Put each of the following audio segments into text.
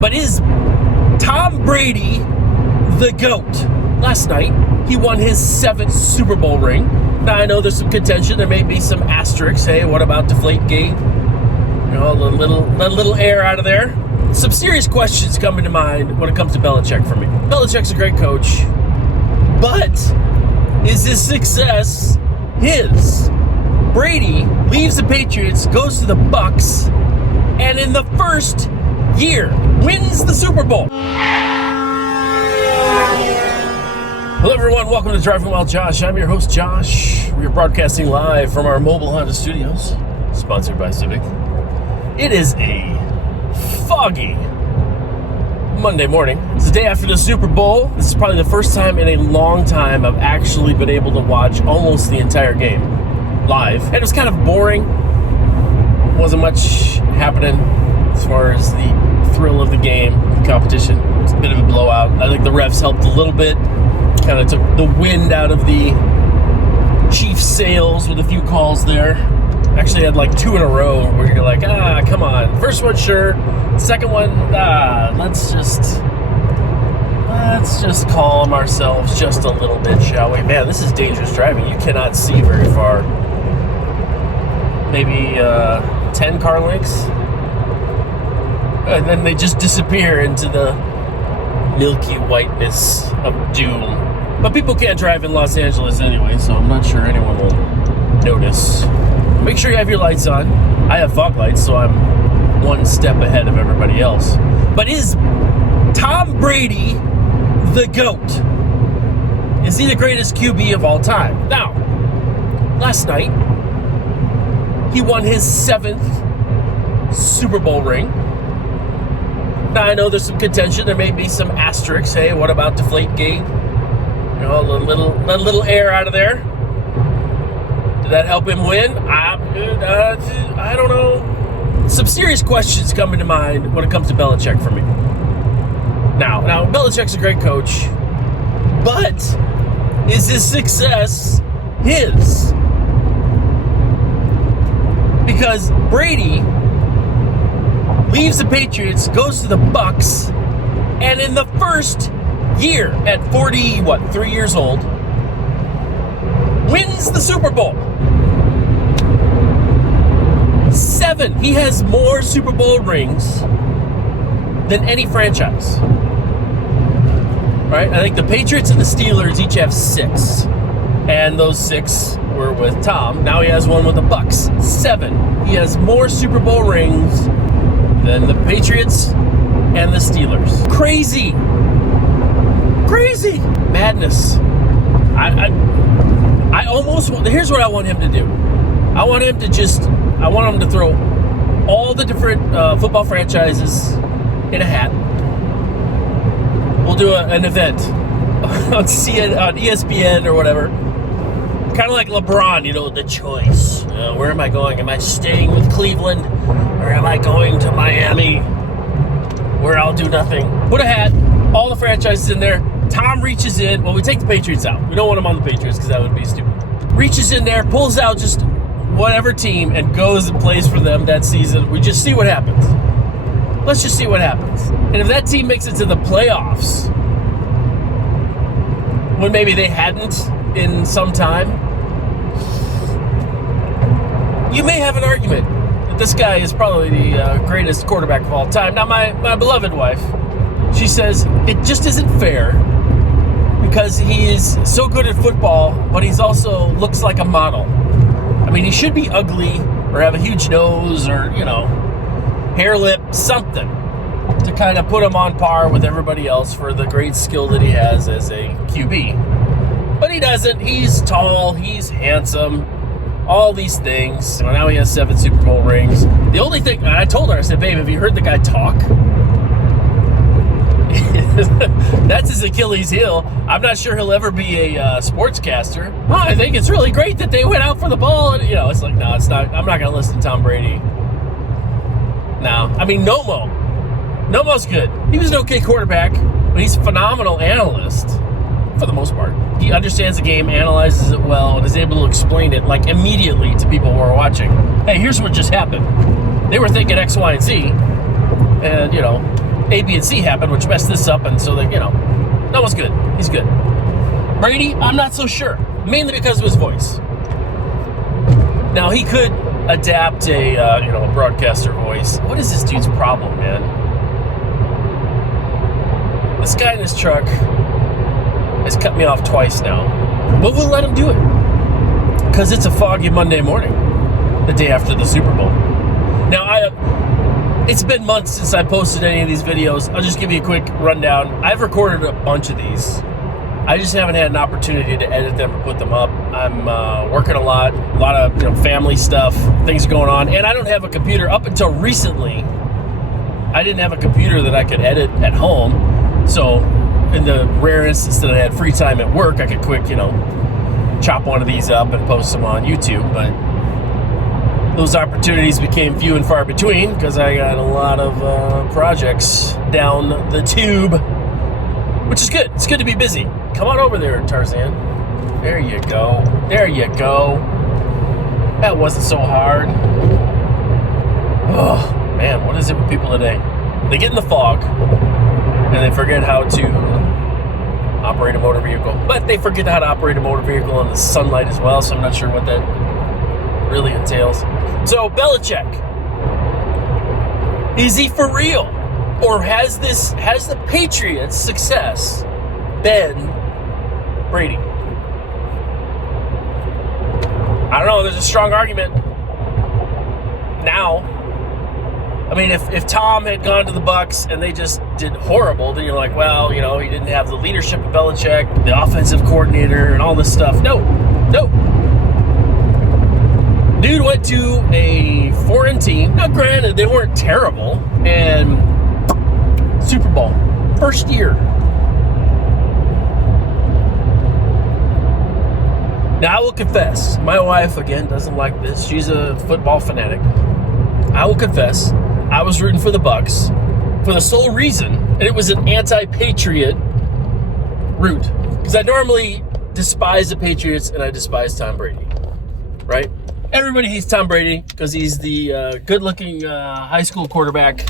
But is Tom Brady the GOAT? Last night, he won his 7th Super Bowl ring. Now, I know there's some contention. There may be some asterisks. Hey, what about Deflategate? You know, a little air out of there. Some serious questions come into mind when it comes to Belichick for me. Belichick's a great coach, but is his success his? Brady leaves the Patriots, goes to the Bucks, and in the first year wins the Super Bowl. Hello everyone, welcome to Driving While Josh. I'm your host Josh. We are broadcasting live from our mobile Honda studios, sponsored by Civic. It is a foggy Monday morning. It's the day after the Super Bowl. This is probably the first time in a long time I've actually been able to watch almost the entire game live. And it was kind of boring. Wasn't much happening as far as the thrill of the game, the competition. It was a bit of a blowout. I think the refs helped a little bit. Kind of took the wind out of the Chiefs' sails with a few calls there. Actually had like 2 in a row where you're like, come on. First one, sure. Second one, let's just calm ourselves just a little bit, shall we? Man, this is dangerous driving. You cannot see very far. Maybe 10 car lengths. And then they just disappear into the milky whiteness of doom. But people can't drive in Los Angeles anyway, so I'm not sure anyone will notice. Make sure you have your lights on. I have fog lights, so I'm one step ahead of everybody else. But is Tom Brady the GOAT? Is he the greatest QB of all time? Now, last night, he won his 7th Super Bowl ring. Now, I know there's some contention. There may be some asterisks. Hey, what about Deflategate? You know, a little air out of there. Did that help him win? I don't know. Some serious questions come into mind when it comes to Belichick for me. Now, Belichick's a great coach, but is his success his? Because Brady leaves the Patriots, goes to the Bucks, and in the first year, at 3 years old, wins the Super Bowl. 7. He has more Super Bowl rings than any franchise. Right? I think the Patriots and the Steelers each have 6. And those 6 were with Tom. Now he has one with the Bucks. 7. He has more Super Bowl rings than the Patriots and the Steelers. Crazy madness. I almost want. Here's what I want him to do. I want him to throw all the different football franchises in a hat. We'll do an event on ESPN or whatever. Kind of like LeBron, the choice. Where am I going? Am I staying with Cleveland? Or am I going to Miami? Where I'll do nothing. Put a hat, all the franchises in there. Tom reaches in. Well, we take the Patriots out. We don't want him on the Patriots because that would be stupid. Reaches in there, pulls out just whatever team and goes and plays for them that season. We just see what happens. Let's just see what happens. And if that team makes it to the playoffs, when maybe they hadn't in some time, you may have an argument that this guy is probably the greatest quarterback of all time. Now, my beloved wife, she says it just isn't fair because he is so good at football, but he's also looks like a model. I mean, he should be ugly or have a huge nose or, hair lip, something to kind of put him on par with everybody else for the great skill that he has as a QB. But he doesn't. He's tall. He's handsome. All these things. And now he has 7 Super Bowl rings. The only thing, I told her, I said, babe, have you heard the guy talk? That's his Achilles heel. I'm not sure he'll ever be a sportscaster. I think it's really great that they went out for the ball. And, it's like, no, it's not. I'm not going to listen to Tom Brady. No. I mean, Nomo's good. He was an okay quarterback, but he's a phenomenal analyst for the most part. He understands the game, analyzes it well, and is able to explain it like immediately to people who are watching. Hey, here's what just happened. They were thinking X, Y, and Z, and A, B, and C happened, which messed this up, and so that, that was good. He's good. Brady, I'm not so sure, mainly because of his voice. Now, he could adapt a broadcaster voice. What is this dude's problem, man? This guy in his truck has cut me off twice now, but we'll let him do it because it's a foggy Monday morning, the day after the Super Bowl. Now, it's been months since I posted any of these videos. I'll just give you a quick rundown. I've recorded a bunch of these. I just haven't had an opportunity to edit them or put them up. I'm working a lot of family stuff, things going on, and I don't have a computer. Up until recently, I didn't have a computer that I could edit at home. So in the rare instance that I had free time at work, I could quick, chop one of these up and post them on YouTube. But those opportunities became few and far between because I got a lot of projects down the tube, which is good. It's good to be busy. Come on over there, Tarzan. There you go. There you go. That wasn't so hard. Oh, man, what is it with people today? They get in the fog, and they forget how to operate a motor vehicle. But they forget how to operate a motor vehicle in the sunlight as well, so I'm not sure what that really entails. So, Belichick. Is he for real? Or has the Patriots' success been Brady? I don't know. There's a strong argument now. I mean, if Tom had gone to the Bucks and they just did horrible, then you're like, well, he didn't have the leadership of Belichick, the offensive coordinator, and all this stuff. No. Dude went to a foreign team. Now, granted, they weren't terrible, and Super Bowl, first year. Now, I will confess, my wife, again, doesn't like this. She's a football fanatic. I will confess, I was rooting for the Bucks for the sole reason, and it was an anti-Patriot root. Because I normally despise the Patriots, and I despise Tom Brady, right? Everybody hates Tom Brady because he's the good-looking high school quarterback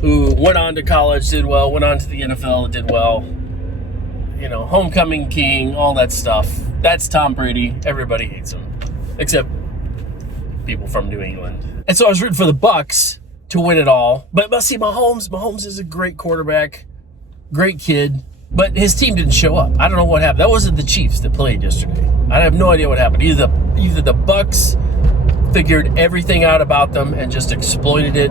who went on to college, did well, went on to the NFL, did well. Homecoming king, all that stuff. That's Tom Brady. Everybody hates him, except people from New England. And so I was rooting for the Bucks to win it all. But see, Mahomes is a great quarterback, great kid, but his team didn't show up. I don't know what happened. That wasn't the Chiefs that played yesterday. I have no idea what happened. Either the Bucks figured everything out about them and just exploited it,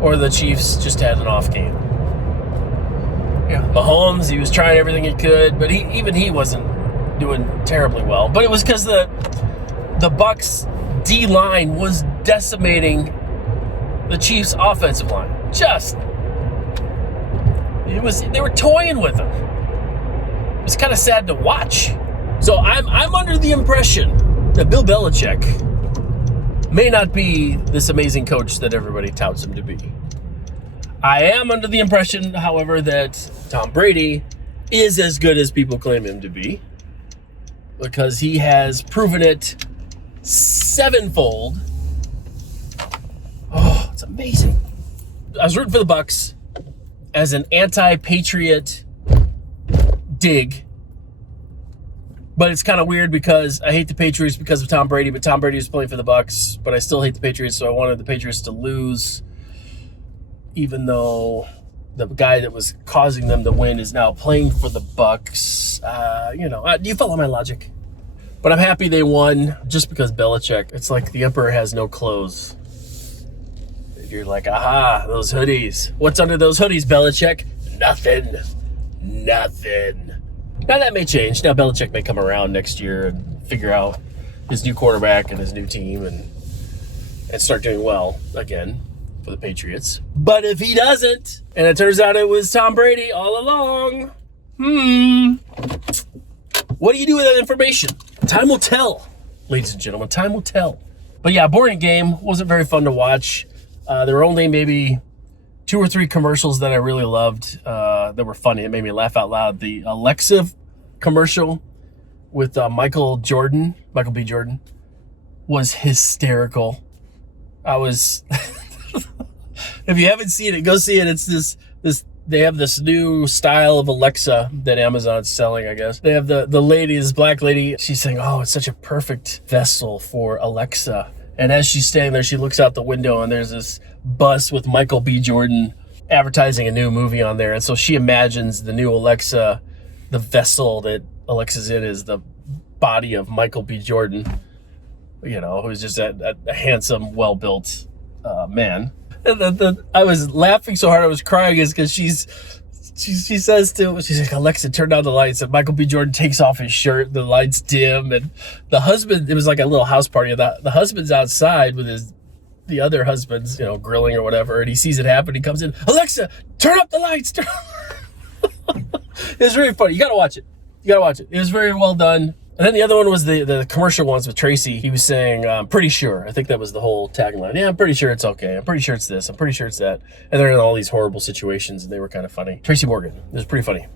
or the Chiefs just had an off game. Yeah, Mahomes, he was trying everything he could, but he wasn't doing terribly well. But it was because the Bucks D-line was decimating the Chiefs' offensive line. They were toying with him. It was kind of sad to watch. So I'm under the impression that Bill Belichick may not be this amazing coach that everybody touts him to be. I am under the impression, however, that Tom Brady is as good as people claim him to be, because he has proven it sevenfold. Oh, it's amazing. I was rooting for the Bucks as an anti-Patriot dig, but it's kind of weird because I hate the Patriots because of Tom Brady, but Tom Brady was playing for the Bucks, but I still hate the Patriots, so I wanted the Patriots to lose, even though the guy that was causing them to win is now playing for the Bucks. Do you follow my logic? But I'm happy they won just because Belichick, it's like the emperor has no clothes. You're like, aha, those hoodies. What's under those hoodies, Belichick? Nothing. Now that may change. Now Belichick may come around next year and figure out his new quarterback and his new team and start doing well again for the Patriots. But if he doesn't, and it turns out it was Tom Brady all along, what do you do with that information? Time will tell, ladies and gentlemen. Time will tell. But yeah, boring game. Wasn't very fun to watch. There were only maybe 2 or 3 commercials that I really loved that were funny. It made me laugh out loud. The Alexa commercial with Michael B. Jordan was hysterical. If you haven't seen it, go see it. It's this They have this new style of Alexa that Amazon's selling, I guess. They have the lady, this black lady, she's saying, oh, it's such a perfect vessel for Alexa. And as she's standing there, she looks out the window and there's this bus with Michael B. Jordan advertising a new movie on there. And so she imagines the new Alexa, the vessel that Alexa's in is the body of Michael B. Jordan, who's just a handsome, well-built man. And I was laughing so hard I was crying is because she says she's like, Alexa, turn down the lights, and Michael B. Jordan takes off his shirt, the lights dim, and the husband, it was like a little house party, and the husband's outside with the other husbands, grilling or whatever, and he sees it happen, he comes in, Alexa, turn up the lights. It was really funny. You gotta watch it. It was very well done. And then the other one was the commercial ones with Tracy. He was saying, I'm pretty sure. I think that was the whole tagline. Yeah, I'm pretty sure it's okay. I'm pretty sure it's this. I'm pretty sure it's that. And they're in all these horrible situations, and they were kind of funny. Tracy Morgan. It was pretty funny.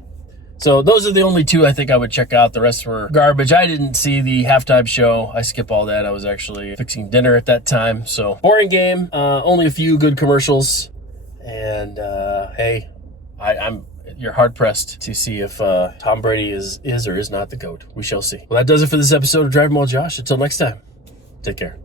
So those are the only two I think I would check out. The rest were garbage. I didn't see the halftime show. I skip all that. I was actually fixing dinner at that time. So boring game. Only a few good commercials. And hey, you're hard-pressed to see if Tom Brady is or is not the GOAT. We shall see. Well, that does it for this episode of Driving While Josh. Until next time, take care.